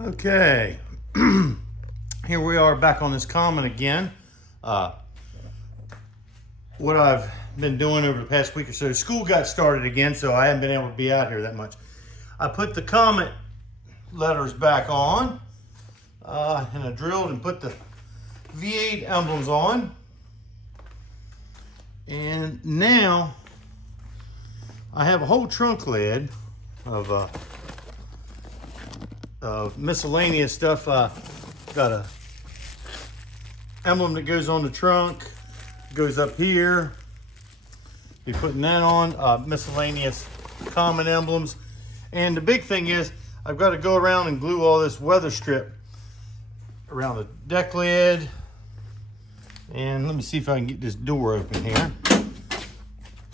Okay, here we are back on this Comet again. What I've been doing over the past week or so, school got started again, so I haven't been able to be out here that much. I put the Comet letters back on, and I drilled and put the V8 emblems on. And now I have a whole trunk lid of miscellaneous stuff. Got a emblem that goes on the trunk, goes up here. Be putting that on, miscellaneous common emblems. And the big thing is I've got to go around and glue all this weather strip around the deck lid. And let me see if I can get this door open here.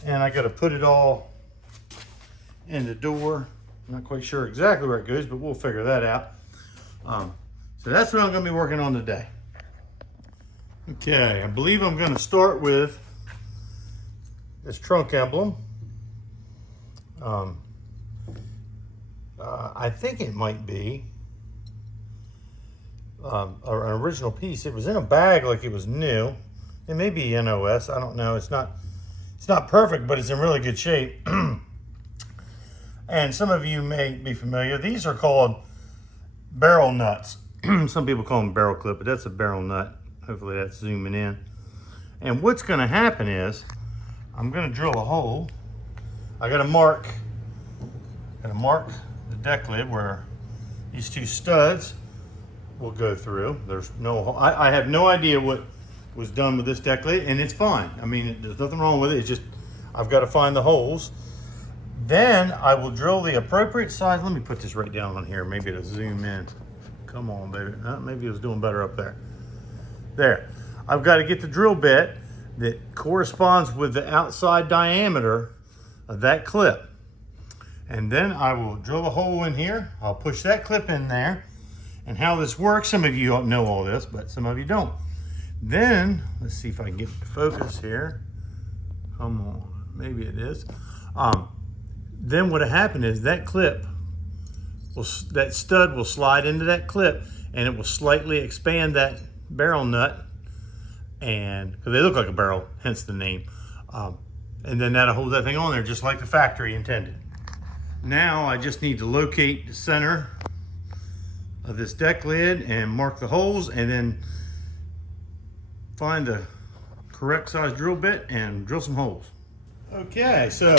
And I got to put it all in the door. I'm not quite sure exactly where it goes, but we'll figure that out. So that's what I'm going to be working on today. Okay, I believe I'm going to start with this trunk emblem. I think it might be an original piece. It was in a bag like it was new. It may be NOS. I don't know. It's not perfect, but it's in really good shape. And some of you may be familiar. These are called barrel nuts. Some people call them barrel clip, but that's a barrel nut. Hopefully that's zooming in. And what's going to happen is I'm going to drill a hole. I got to mark the deck lid where these two studs will go through. There's no hole. I have no idea what was done with this deck lid, and it's fine. I mean, there's nothing wrong with it. It's just I've got to find the holes. Then I will drill the appropriate size. Let me put this right down on here. Maybe it'll zoom in. Come on, baby. Maybe it was doing better up there. There. I've got to get the drill bit that corresponds with the outside diameter of that clip. And then I will drill a hole in here. I'll push that clip in there. And how this works, some of you know all this, but some of you don't. Then, let's see if I can get the focus here. Come on. Maybe it is. Then what will happen is that stud will slide into that clip, and it will slightly expand that barrel nut, and because they look like a barrel, hence the name. And then that'll hold that thing on there just like the factory intended. Now I just need to locate the center of this deck lid and mark the holes, and then find the correct size drill bit and drill some holes. Okay, so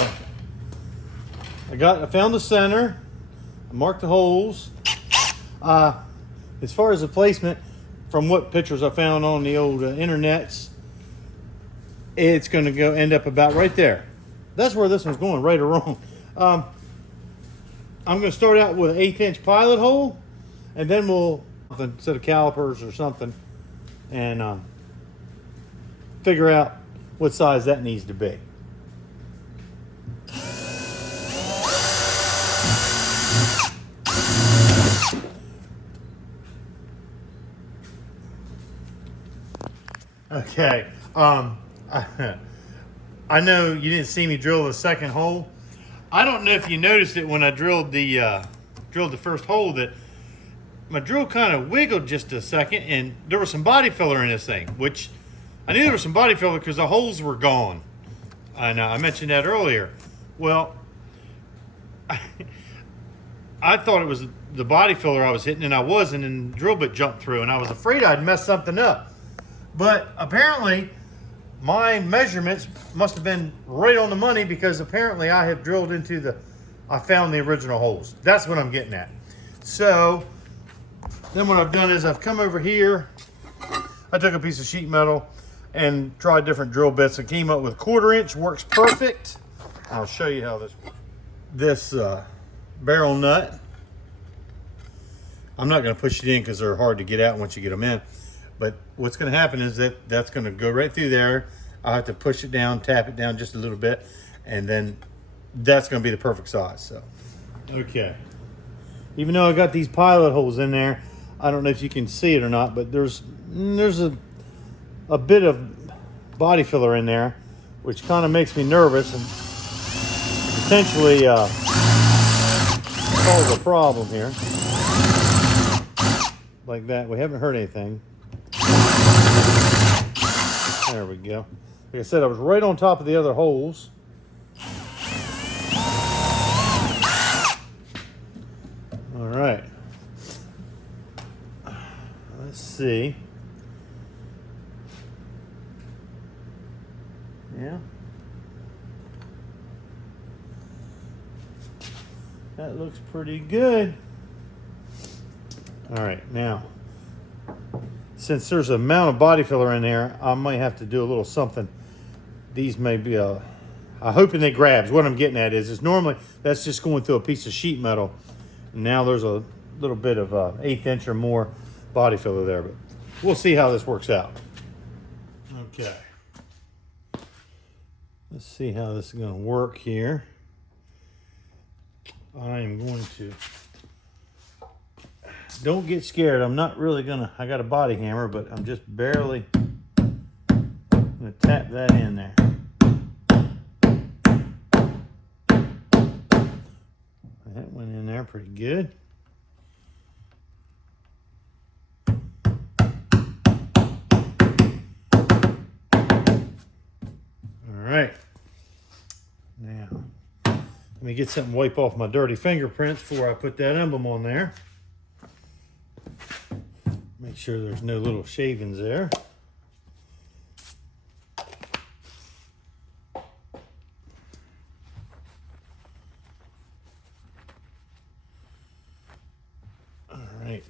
I found the center, I marked the holes. As far as the placement, from what pictures I found on the old internets, it's going to end up about right there. That's where this one's going, right or wrong. I'm going to start out with an 1/8 inch pilot hole, and then we'll set of calipers or something and figure out what size that needs to be. Okay, I know you didn't see me drill the second hole. I don't know if you noticed it when I drilled the first hole, that my drill kind of wiggled just a second, and there was some body filler in this thing, which I knew there was some body filler because the holes were gone. And I mentioned that earlier. Well, I thought it was the body filler I was hitting, and I wasn't, and the drill bit jumped through, and I was afraid I'd mess something up. But apparently my measurements must have been right on the money, because apparently I have drilled into I found the original holes. That's what I'm getting at. So then what I've done is I've come over here. I took a piece of sheet metal and tried different drill bits and came up with 1/4 inch. Works perfect. I'll show you how this barrel nut. I'm not going to push it in because they're hard to get out once you get them in. But what's going to happen is that's going to go right through there. I'll have to push it down, tap it down just a little bit, and then that's going to be the perfect size. So, okay. Even though I got these pilot holes in there, I don't know if you can see it or not, but there's a bit of body filler in there, which kind of makes me nervous and potentially cause a problem here. like that. We haven't heard anything. There we go. Like I said, I was right on top of the other holes. All right. Let's see. Yeah. That looks pretty good. All right, now, since there's an amount of body filler in there, I might have to do a little something. These may be I'm hoping they grabs. What I'm getting at is normally that's just going through a piece of sheet metal. Now there's a little bit of 1/8 inch or more body filler there, but we'll see how this works out. Okay. Let's see how this is going to work here. I am going to, don't get scared. I'm not really going to, I got a body hammer, but I'm just barely going to tap that in there. That went in there pretty good. All right. Now, let me get something to wipe off my dirty fingerprints before I put that emblem on there. Make sure there's no little shavings there. All right.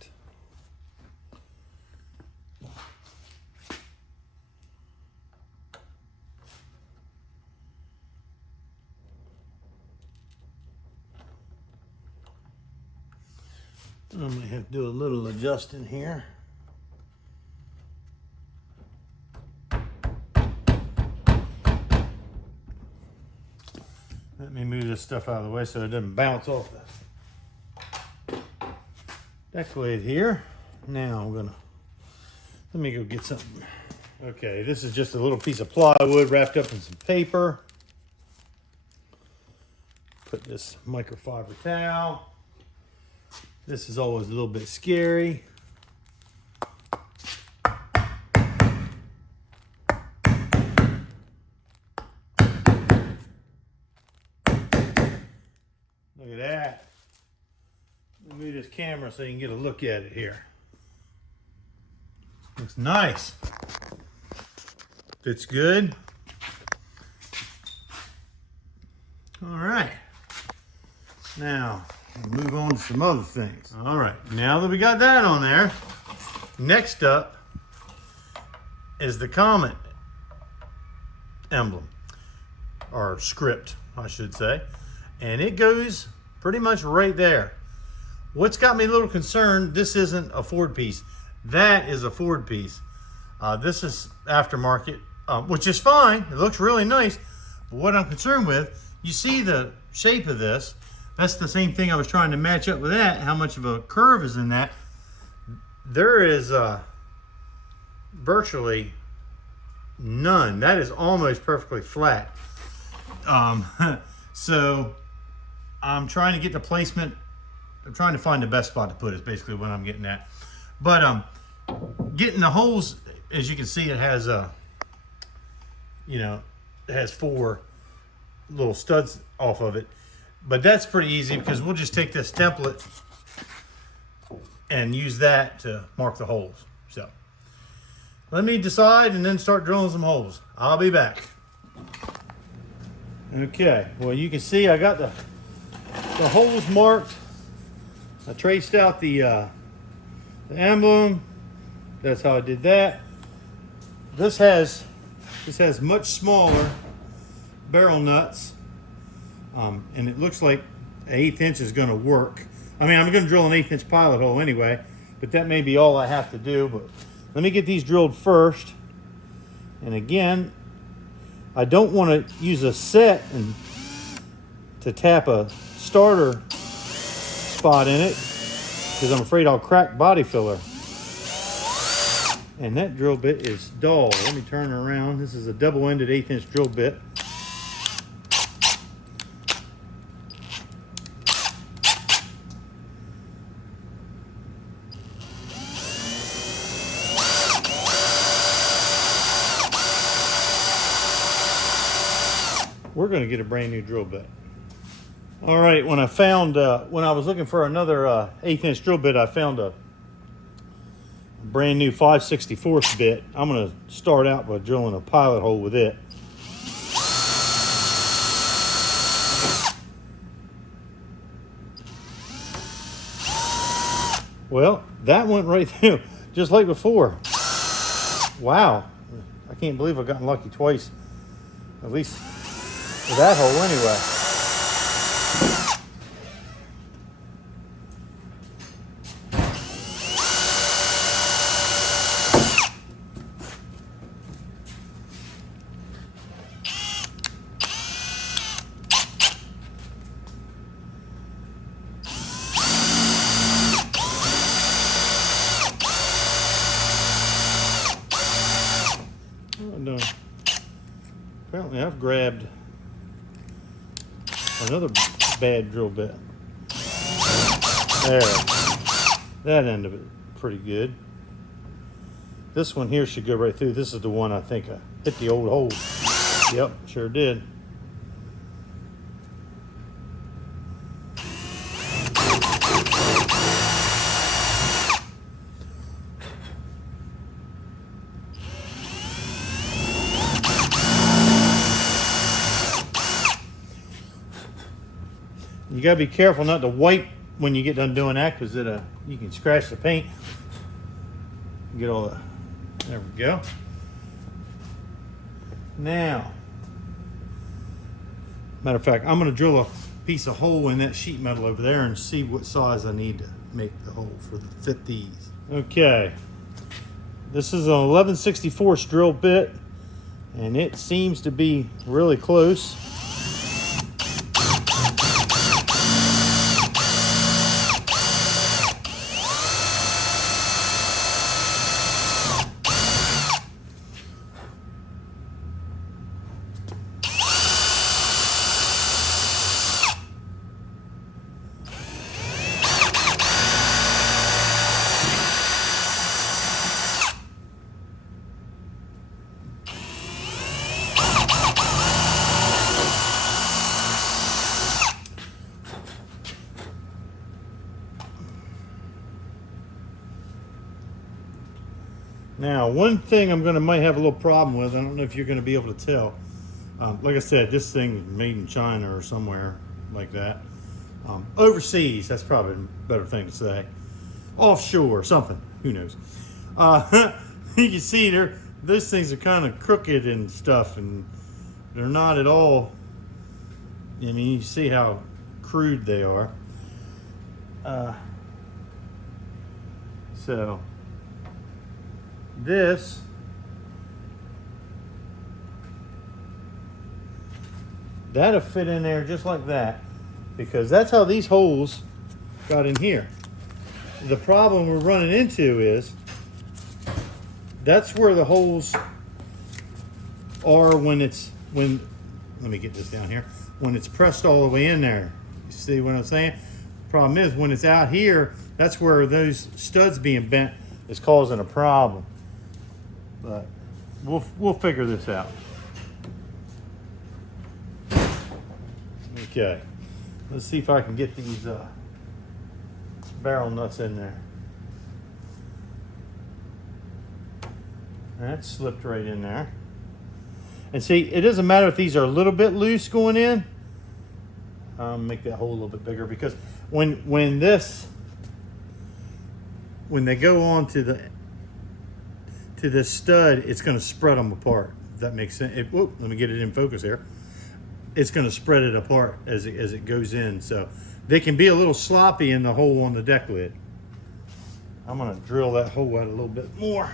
I might have to do a little adjusting here. Let me move this stuff out of the way so it doesn't bounce off the deck lid here. Now I'm gonna, let me go get something. Okay, this is just a little piece of plywood wrapped up in some paper. Put this microfiber towel. This is always a little bit scary. Look at that. Let me move this camera so you can get a look at it here. Looks nice. Fits good. All right. Now, we'll move on to some other things. All right, now that we got that on there, next up is the Comet emblem, or script, I should say. And it goes pretty much right there. What's got me a little concerned, this isn't a Ford piece. That is a Ford piece. This is aftermarket, which is fine. It looks really nice. But what I'm concerned with, you see the shape of this. That's the same thing I was trying to match up with that. How much of a curve is in that? There is virtually none. That is almost perfectly flat. So I'm trying to get the placement. I'm trying to find the best spot to put it, is basically what I'm getting at. But getting the holes, as you can see, it has it has 4 little studs off of it. But that's pretty easy because we'll just take this template and use that to mark the holes. So let me decide and then start drilling some holes. I'll be back. Okay, well, you can see I got the holes marked. I traced out the emblem. That's how I did that. This has much smaller barrel nuts. And it looks like an 1/8 inch is going to work. I mean, I'm going to drill an 1/8 inch pilot hole anyway, but that may be all I have to do. But let me get these drilled first. And again, I don't want to use a set and to tap a starter spot in it because I'm afraid I'll crack body filler. And that drill bit is dull. Let me turn it around. This is a double-ended 1/8 inch drill bit. we're going to get a brand new drill bit. All right, when I found, when I was looking for another 1/8 inch drill bit, I found a brand new 5/64 bit. I'm going to start out by drilling a pilot hole with it. Well, that went right through, just like before. Wow, I can't believe I've gotten lucky twice, at least with that hole anyway. No. Apparently I've grabbed another bad drill bit. There. That end of it pretty good. This one here should go right through. This is the one I think I hit the old hole. Yep, sure did. You gotta be careful not to wipe when you get done doing that, because you can scratch the paint. Get all the, there we go. Now, matter of fact, I'm gonna drill a piece of hole in that sheet metal over there and see what size I need to make the hole for the fit these. Okay, this is an 11/64 drill bit, and it seems to be really close. Now, one thing I'm might have a little problem with, I don't know if you're going to be able to tell. Like I said, this thing is made in China or somewhere like that. Overseas, that's probably a better thing to say. Offshore, something, who knows. You can see those things are kind of crooked and stuff, and they're not at all, I mean, you see how crude they are. So, that'll fit in there just like that, because that's how these holes got in here. The problem we're running into is that's where the holes are when let me get this down here, when it's pressed all the way in there. You see what I'm saying? Problem is, when it's out here, that's where those studs being bent is causing a problem. But we'll figure this out. Okay, let's see if I can get these barrel nuts in there. That slipped right in there. And see, it doesn't matter if these are a little bit loose going in. Make that hole a little bit bigger, because when they go on to this stud, it's going to spread them apart. If that makes sense. Let me get it in focus here. It's going to spread it apart as it goes in, so they can be a little sloppy in the hole on the deck lid. I'm going to drill that hole out a little bit more.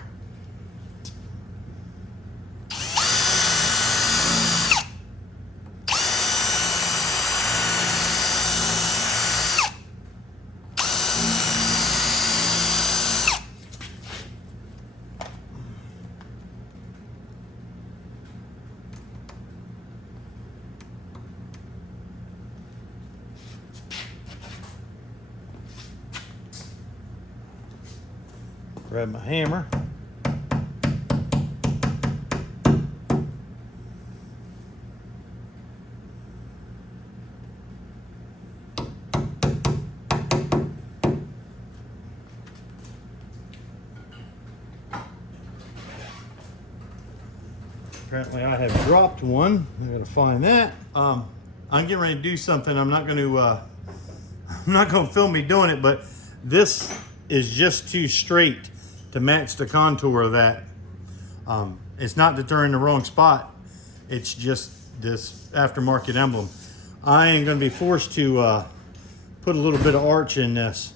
Grab my hammer. Apparently I have dropped one. I gotta find that. I'm getting ready to do something. I'm not gonna film me doing it, but this is just too straight to match the contour of that. It's not that they're in the wrong spot. It's just this aftermarket emblem. I ain't gonna be forced to put a little bit of arch in this.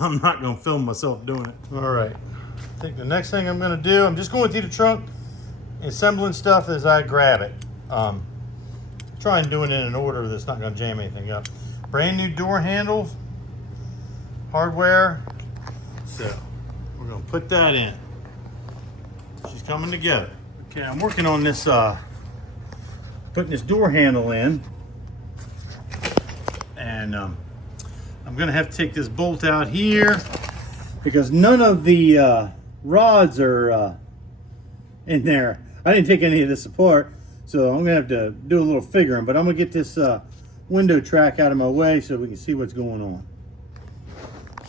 I'm not gonna film myself doing it. All right, I think the next thing I'm gonna do, I'm just going through the trunk, assembling stuff as I grab it. Try and do it in an order that's not gonna jam anything up. Brand new door handles, hardware. So we're gonna put that in. She's coming together. Okay, I'm working on this, putting this door handle in. And I'm gonna have to take this bolt out here because none of the rods are in there. I didn't take any of this apart, so I'm gonna have to do a little figuring, but I'm gonna get this window track out of my way so we can see what's going on.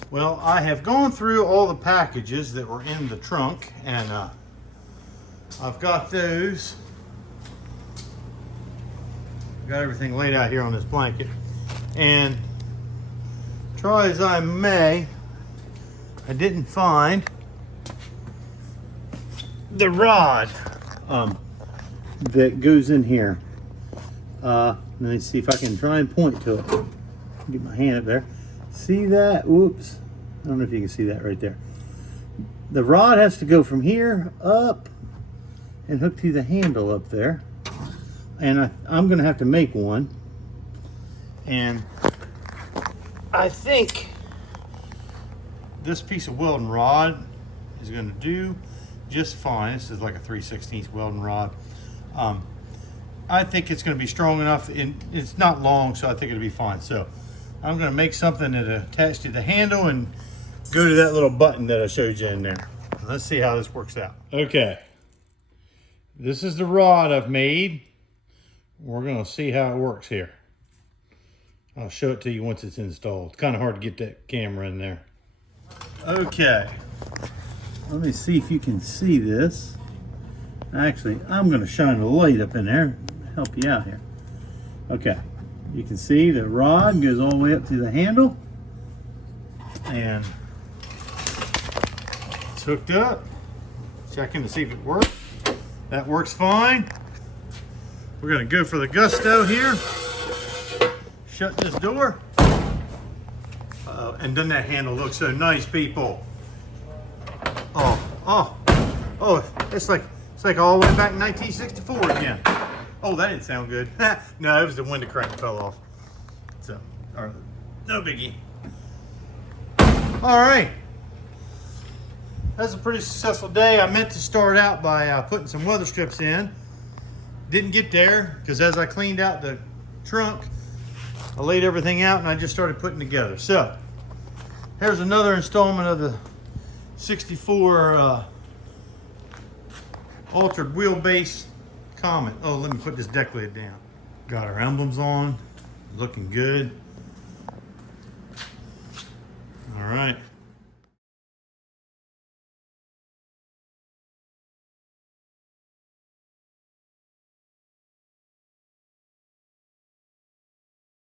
Well, I have gone through all the packages that were in the trunk, and I've got those. Got everything laid out here on this blanket. And try as I may, I didn't find the rod that goes in here. Let me see if I can try and point to it. Get my hand up there. See that? Oops. I don't know if you can see that right there. The rod has to go from here up and hook to the handle up there. And I'm going to have to make one. And I think this piece of welding rod is going to do just fine. This is like a 3/16 welding rod. I think it's going to be strong enough, and it's not long, so I think it'll be fine. So I'm going to make something that attach to the handle and go to that little button that I showed you in there. Let's see how this works out. Okay, this is the rod I've made. We're going to see how it works here. I'll show it to you once it's installed. It's kind of hard to get that camera in there. Okay, let me see if you can see this. Actually, I'm going to shine a light up in there to help you out here. Okay, you can see the rod goes all the way up to the handle, and it's hooked up. Checking to see if it works. That works fine. We're going to go for the gusto here. Shut this door. And doesn't that handle look so nice, people? Oh, it's like all the way back in 1964 again. Oh, that didn't sound good. No, it was the window crank fell off. So, no biggie. All right. That's a pretty successful day. I meant to start out by putting some weather strips in. Didn't get there because as I cleaned out the trunk, I laid everything out and I just started putting together. So here's another installment of the 64 altered wheelbase Comet. Oh, let me put this deck lid down. Got our emblems on, looking good. All right.